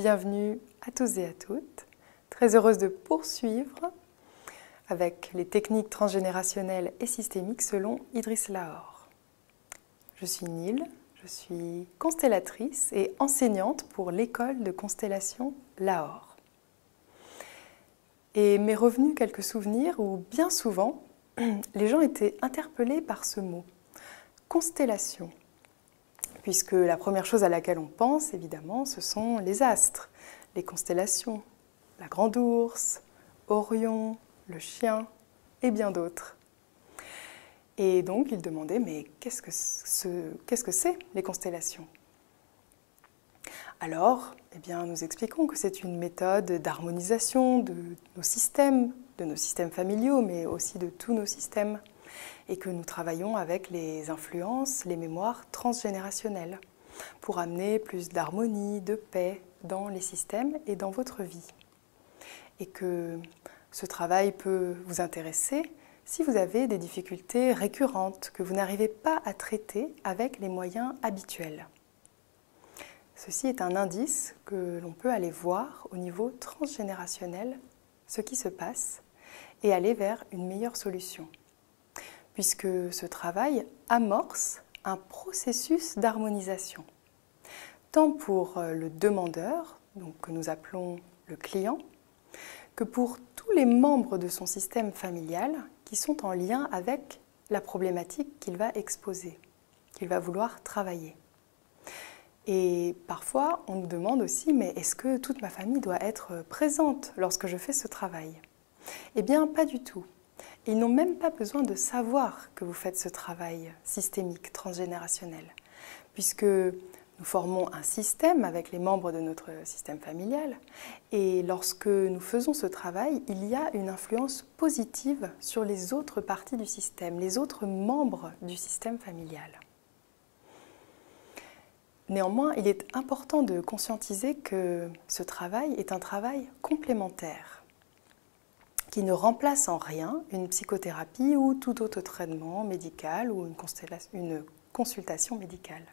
Bienvenue à tous et à toutes. Très heureuse de poursuivre avec les techniques transgénérationnelles et systémiques selon Idriss Lahore. Je suis Nil, je suis constellatrice et enseignante pour l'école de constellation Lahore. Et m'est revenu quelques souvenirs où bien souvent, les gens étaient interpellés par ce mot, constellation. Puisque la première chose à laquelle on pense, évidemment, ce sont les astres, les constellations, la Grande Ourse, Orion, le Chien et bien d'autres. Et donc, ils demandaient, mais qu'est-ce que c'est les constellations? Alors, nous expliquons que c'est une méthode d'harmonisation de nos systèmes familiaux, mais aussi de tous nos systèmes, et que nous travaillons avec les influences, les mémoires transgénérationnelles, pour amener plus d'harmonie, de paix dans les systèmes et dans votre vie. Et que ce travail peut vous intéresser si vous avez des difficultés récurrentes que vous n'arrivez pas à traiter avec les moyens habituels. Ceci est un indice que l'on peut aller voir au niveau transgénérationnel, ce qui se passe, et aller vers une meilleure solution. Puisque ce travail amorce un processus d'harmonisation, tant pour le demandeur, donc que nous appelons le client, que pour tous les membres de son système familial qui sont en lien avec la problématique qu'il va exposer, qu'il va vouloir travailler. Et parfois, on nous demande aussi, mais est-ce que toute ma famille doit être présente lorsque je fais ce travail? Eh bien, pas du tout. Ils n'ont même pas besoin de savoir que vous faites ce travail systémique, transgénérationnel, puisque nous formons un système avec les membres de notre système familial, et lorsque nous faisons ce travail, il y a une influence positive sur les autres parties du système, les autres membres du système familial. Néanmoins, il est important de conscientiser que ce travail est un travail complémentaire, qui ne remplace en rien une psychothérapie ou tout autre traitement médical ou une consultation médicale.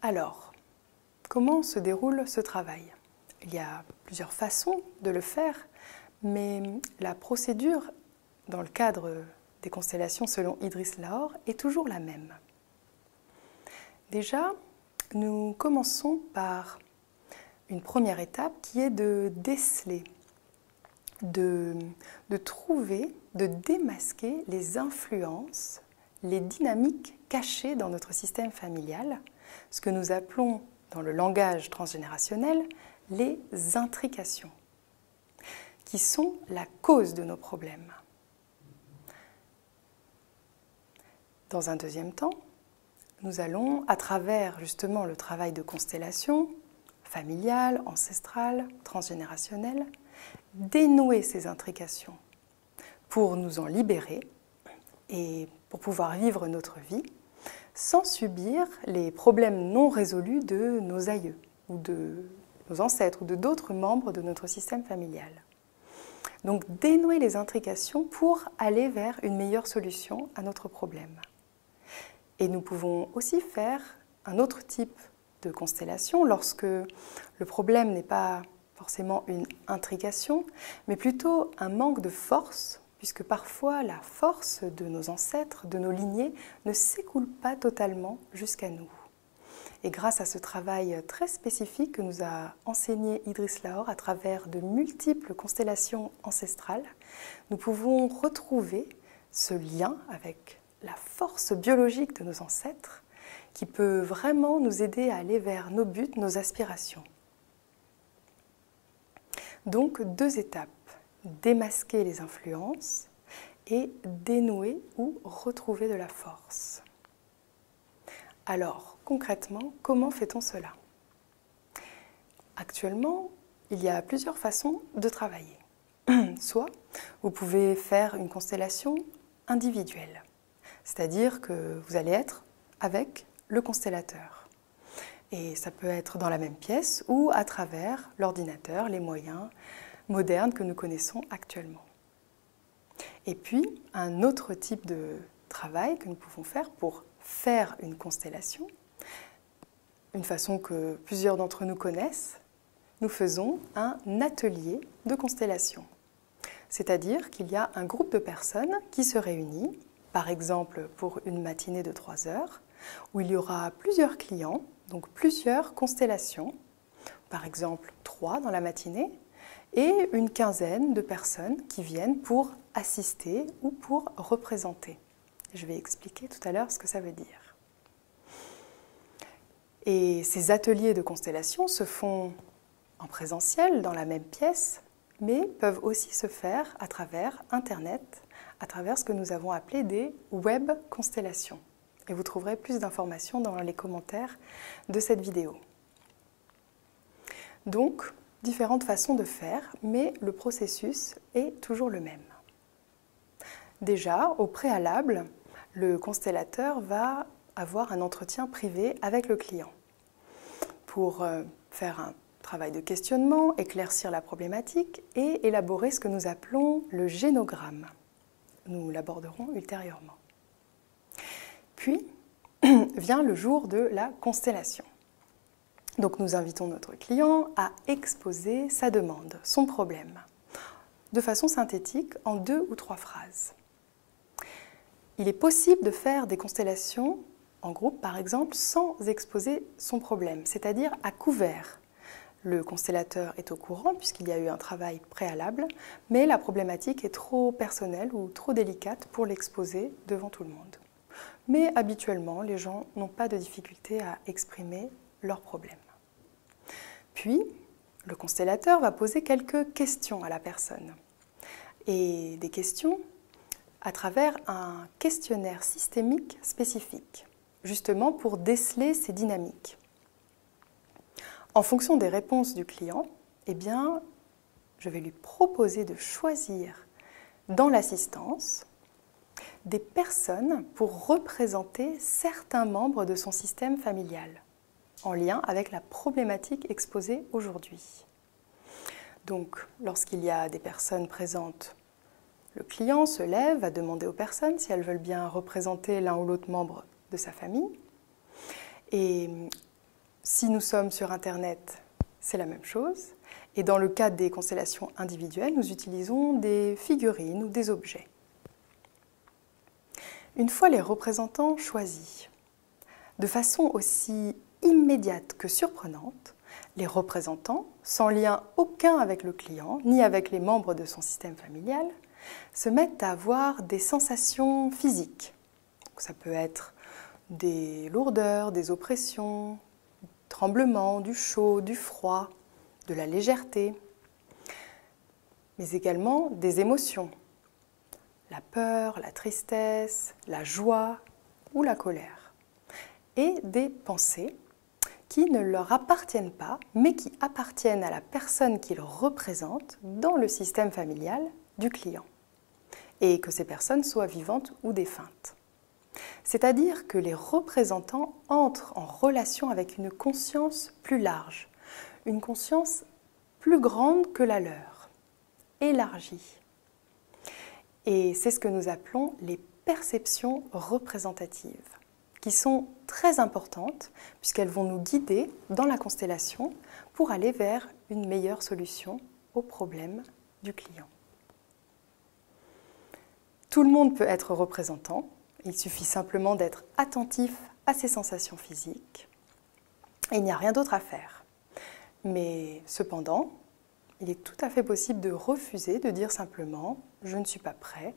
Alors, comment se déroule ce travail? Il y a plusieurs façons de le faire, mais la procédure dans le cadre des constellations selon Idriss Lahore est toujours la même. Déjà, nous commençons par une première étape qui est de déceler, de trouver, de démasquer les influences, les dynamiques cachées dans notre système familial, ce que nous appelons dans le langage transgénérationnel les intrications, qui sont la cause de nos problèmes. Dans un deuxième temps, nous allons, à travers justement le travail de constellation familiale, ancestrale, transgénérationnelle, dénouer ces intrications pour nous en libérer et pour pouvoir vivre notre vie sans subir les problèmes non résolus de nos aïeux ou de nos ancêtres ou de d'autres membres de notre système familial. Donc dénouer les intrications pour aller vers une meilleure solution à notre problème. Et nous pouvons aussi faire un autre type de constellation lorsque le problème n'est pas forcément une intrication, mais plutôt un manque de force, puisque parfois la force de nos ancêtres, de nos lignées, ne s'écoule pas totalement jusqu'à nous. Et grâce à ce travail très spécifique que nous a enseigné Idriss Lahore à travers de multiples constellations ancestrales, nous pouvons retrouver ce lien avec la force biologique de nos ancêtres qui peut vraiment nous aider à aller vers nos buts, nos aspirations. Donc, deux étapes, démasquer les influences et dénouer ou retrouver de la force. Alors, concrètement, comment fait-on cela? Actuellement, il y a plusieurs façons de travailler. Soit, vous pouvez faire une constellation individuelle, c'est-à-dire que vous allez être avec le constellateur. Et ça peut être dans la même pièce ou à travers l'ordinateur, les moyens modernes que nous connaissons actuellement. Et puis, un autre type de travail que nous pouvons faire pour faire une constellation, une façon que plusieurs d'entre nous connaissent, nous faisons un atelier de constellation. C'est-à-dire qu'il y a un groupe de personnes qui se réunit, par exemple pour une matinée de 3 heures, où il y aura plusieurs clients, donc plusieurs constellations, par exemple 3 dans la matinée, et une quinzaine de personnes qui viennent pour assister ou pour représenter. Je vais expliquer tout à l'heure ce que ça veut dire. Et ces ateliers de constellation se font en présentiel, dans la même pièce, mais peuvent aussi se faire à travers Internet, à travers ce que nous avons appelé des web constellations. Et vous trouverez plus d'informations dans les commentaires de cette vidéo. Donc, différentes façons de faire, mais le processus est toujours le même. Déjà, au préalable, le constellateur va avoir un entretien privé avec le client pour faire un travail de questionnement, éclaircir la problématique et élaborer ce que nous appelons le génogramme. Nous l'aborderons ultérieurement. Puis vient le jour de la constellation. Donc nous invitons notre client à exposer sa demande, son problème, de façon synthétique en 2 ou 3 phrases. Il est possible de faire des constellations en groupe, par exemple, sans exposer son problème, c'est-à-dire à couvert. Le constellateur est au courant puisqu'il y a eu un travail préalable, mais la problématique est trop personnelle ou trop délicate pour l'exposer devant tout le monde. Mais habituellement, les gens n'ont pas de difficulté à exprimer leurs problèmes. Puis, le constellateur va poser quelques questions à la personne. Et des questions à travers un questionnaire systémique spécifique, justement pour déceler ces dynamiques. En fonction des réponses du client, eh bien, je vais lui proposer de choisir dans l'assistance des personnes pour représenter certains membres de son système familial, en lien avec la problématique exposée aujourd'hui. Donc, lorsqu'il y a des personnes présentes, le client se lève, va demander aux personnes si elles veulent bien représenter l'un ou l'autre membre de sa famille. Et si nous sommes sur Internet, c'est la même chose. Et dans le cadre des constellations individuelles, nous utilisons des figurines ou des objets. Une fois les représentants choisis, de façon aussi immédiate que surprenante, les représentants, sans lien aucun avec le client, ni avec les membres de son système familial, se mettent à avoir des sensations physiques. Donc, ça peut être des lourdeurs, des oppressions, tremblements, du chaud, du froid, de la légèreté, mais également des émotions, la peur, la tristesse, la joie ou la colère, et des pensées qui ne leur appartiennent pas, mais qui appartiennent à la personne qu'ils représentent dans le système familial du client, et que ces personnes soient vivantes ou défuntes. C'est-à-dire que les représentants entrent en relation avec une conscience plus large, une conscience plus grande que la leur, élargie. Et c'est ce que nous appelons les perceptions représentatives, qui sont très importantes puisqu'elles vont nous guider dans la constellation pour aller vers une meilleure solution au problème du client. Tout le monde peut être représentant. Il suffit simplement d'être attentif à ses sensations physiques. Et il n'y a rien d'autre à faire. Mais cependant, il est tout à fait possible de refuser, de dire simplement « je ne suis pas prêt »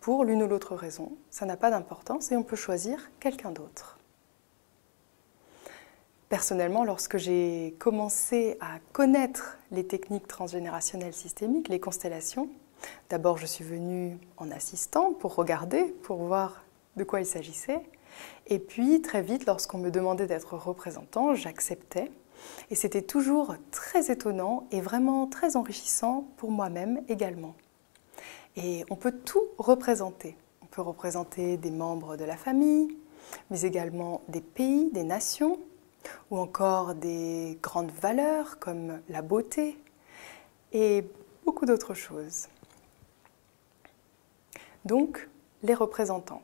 pour l'une ou l'autre raison. Ça n'a pas d'importance et on peut choisir quelqu'un d'autre. Personnellement, lorsque j'ai commencé à connaître les techniques transgénérationnelles systémiques, les constellations, d'abord je suis venue en assistant pour regarder, pour voir de quoi il s'agissait. Et puis très vite, lorsqu'on me demandait d'être représentant, j'acceptais. Et c'était toujours très étonnant et vraiment très enrichissant pour moi-même également. Et on peut tout représenter. On peut représenter des membres de la famille, mais également des pays, des nations, ou encore des grandes valeurs comme la beauté et beaucoup d'autres choses. Donc, les représentants,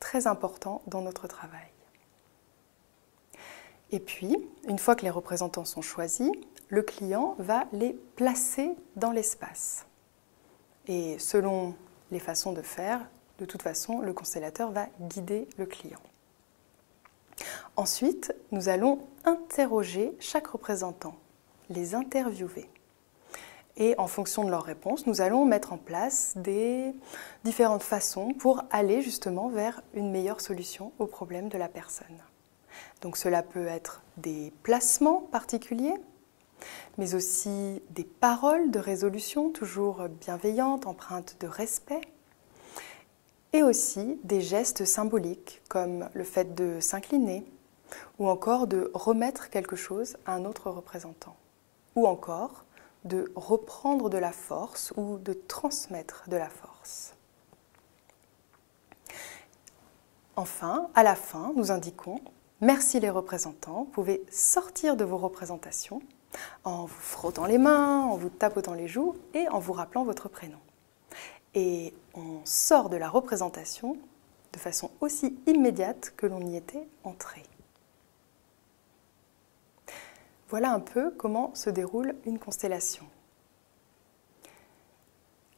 très importants dans notre travail. Et puis, une fois que les représentants sont choisis, le client va les placer dans l'espace. Et selon les façons de faire, de toute façon, le constellateur va guider le client. Ensuite, nous allons interroger chaque représentant, les interviewer. Et en fonction de leurs réponses, nous allons mettre en place des différentes façons pour aller justement vers une meilleure solution au problème de la personne. Donc cela peut être des placements particuliers, mais aussi des paroles de résolution toujours bienveillantes, empreintes de respect, et aussi des gestes symboliques comme le fait de s'incliner, ou encore de remettre quelque chose à un autre représentant, ou encore de reprendre de la force ou de transmettre de la force. Enfin, à la fin, nous indiquons « Merci les représentants, vous pouvez sortir de vos représentations en vous frottant les mains, en vous tapotant les joues et en vous rappelant votre prénom. » Et on sort de la représentation de façon aussi immédiate que l'on y était entré. Voilà un peu comment se déroule une constellation.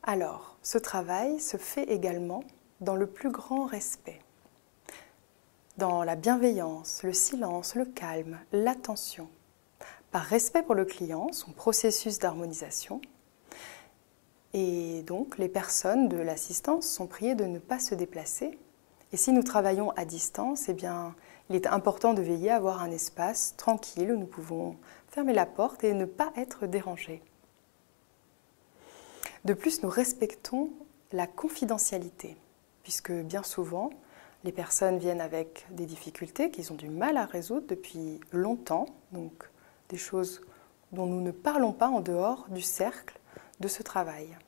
Alors, ce travail se fait également dans le plus grand respect, dans la bienveillance, le silence, le calme, l'attention, par respect pour le client, son processus d'harmonisation. Et donc, les personnes de l'assistance sont priées de ne pas se déplacer. Et si nous travaillons à distance, eh bien, il est important de veiller à avoir un espace tranquille où nous pouvons fermer la porte et ne pas être dérangés. De plus, nous respectons la confidentialité, puisque bien souvent, les personnes viennent avec des difficultés qu'ils ont du mal à résoudre depuis longtemps, donc des choses dont nous ne parlons pas en dehors du cercle de ce travail.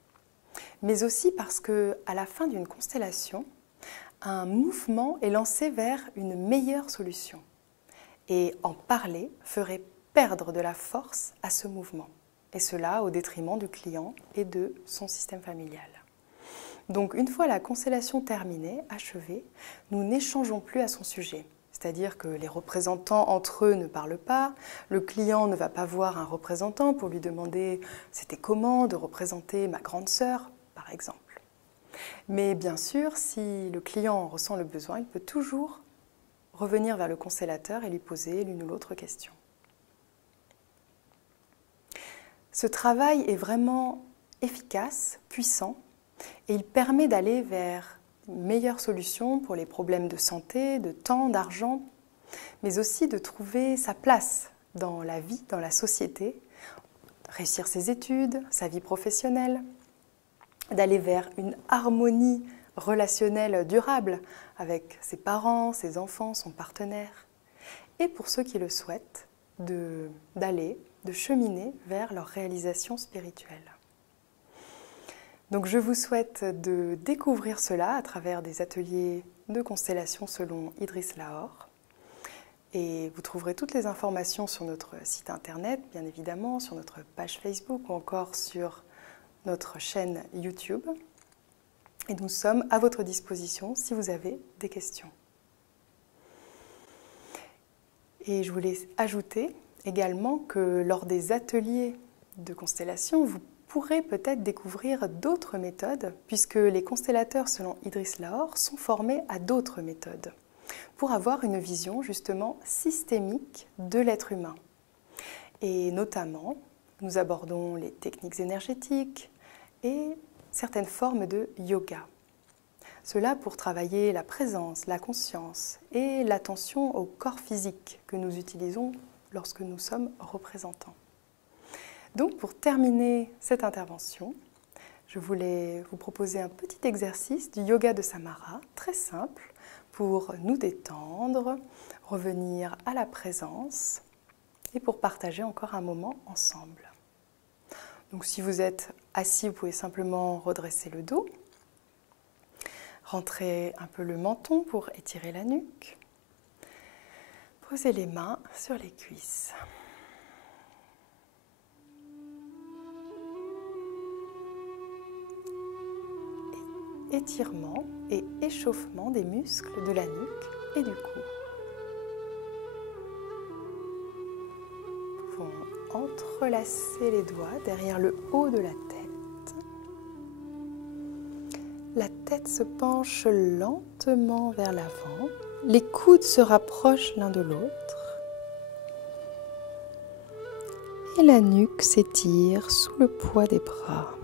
Mais aussi parce qu'à la fin d'une constellation, un mouvement est lancé vers une meilleure solution. Et en parler ferait perdre de la force à ce mouvement. Et cela au détriment du client et de son système familial. Donc une fois la constellation terminée, achevée, nous n'échangeons plus à son sujet. C'est-à-dire que les représentants entre eux ne parlent pas, le client ne va pas voir un représentant pour lui demander « c'était comment de représenter ma grande sœur ?» par exemple. Mais bien sûr, si le client en ressent le besoin, il peut toujours revenir vers le constellateur et lui poser l'une ou l'autre question. Ce travail est vraiment efficace, puissant, et il permet d'aller vers une meilleure solution pour les problèmes de santé, de temps, d'argent, mais aussi de trouver sa place dans la vie, dans la société, réussir ses études, sa vie professionnelle, d'aller vers une harmonie relationnelle durable avec ses parents, ses enfants, son partenaire, et pour ceux qui le souhaitent, de cheminer vers leur réalisation spirituelle. Donc je vous souhaite de découvrir cela à travers des ateliers de constellation selon Idriss Lahore. Et vous trouverez toutes les informations sur notre site internet, bien évidemment, sur notre page Facebook ou encore sur notre chaîne YouTube. Et nous sommes à votre disposition si vous avez des questions. Et je voulais ajouter également que lors des ateliers de constellation, vous pourrez peut-être découvrir d'autres méthodes, puisque les constellateurs selon Idriss Lahore sont formés à d'autres méthodes, pour avoir une vision justement systémique de l'être humain. Et notamment, nous abordons les techniques énergétiques et certaines formes de yoga. Cela pour travailler la présence, la conscience et l'attention au corps physique que nous utilisons lorsque nous sommes représentants. Donc pour terminer cette intervention, je voulais vous proposer un petit exercice du yoga de Samara, très simple, pour nous détendre, revenir à la présence et pour partager encore un moment ensemble. Donc si vous êtes assis, vous pouvez simplement redresser le dos, rentrer un peu le menton pour étirer la nuque, poser les mains sur les cuisses. Étirement et échauffement des muscles de la nuque et du cou. entrelacer les doigts derrière le haut de la tête. La tête se penche lentement vers l'avant. Les coudes se rapprochent l'un de l'autre. Et la nuque s'étire sous le poids des bras.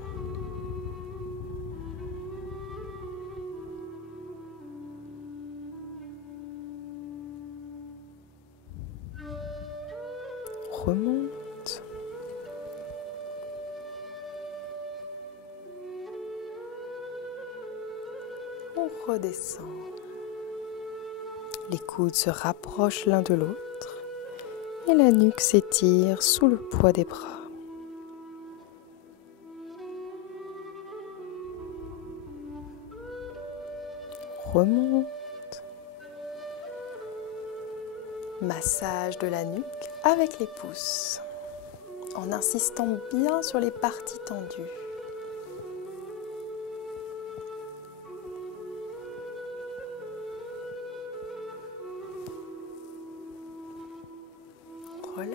Remonte. On redescend. Les coudes se rapprochent l'un de l'autre et la nuque s'étire sous le poids des bras. Remonte. Massage de la nuque avec les pouces, en insistant bien sur les parties tendues. Relâche.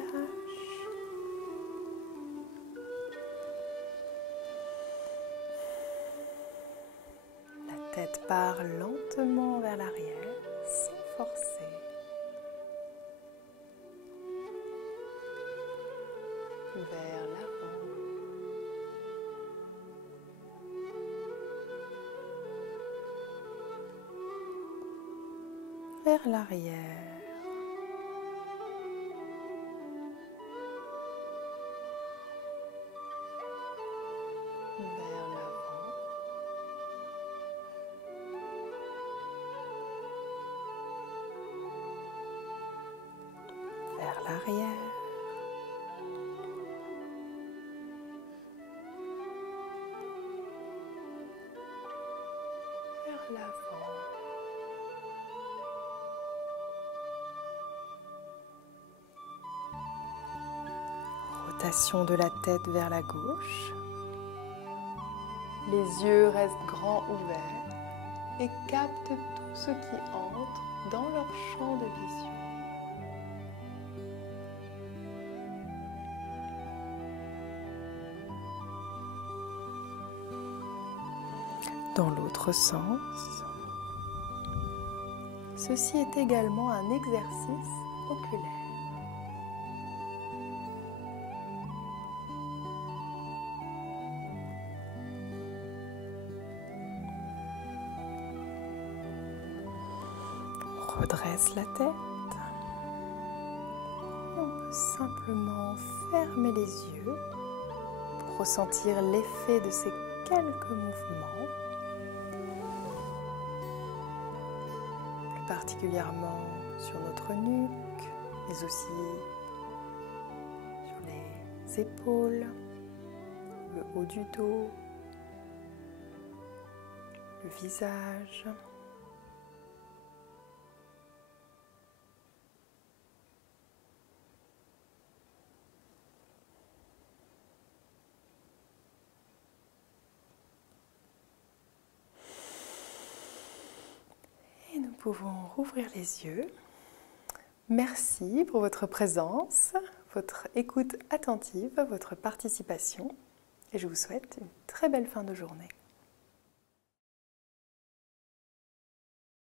La tête part lentement vers l'arrière, sans forcer. Vers l'avant. Vers l'arrière. Vers l'avant. Vers l'arrière. L'avant. Rotation de la tête vers la gauche. Les yeux restent grands ouverts et captent tout ce qui entre dans leur champ de vision. Dans l'autre sens. Ceci est également un exercice oculaire. On redresse la tête. Et on peut simplement fermer les yeux pour ressentir l'effet de ces quelques mouvements. Particulièrement sur notre nuque, mais aussi sur les épaules, le haut du dos, le visage. Nous pouvons rouvrir les yeux. Merci pour votre présence, votre écoute attentive, votre participation et je vous souhaite une très belle fin de journée.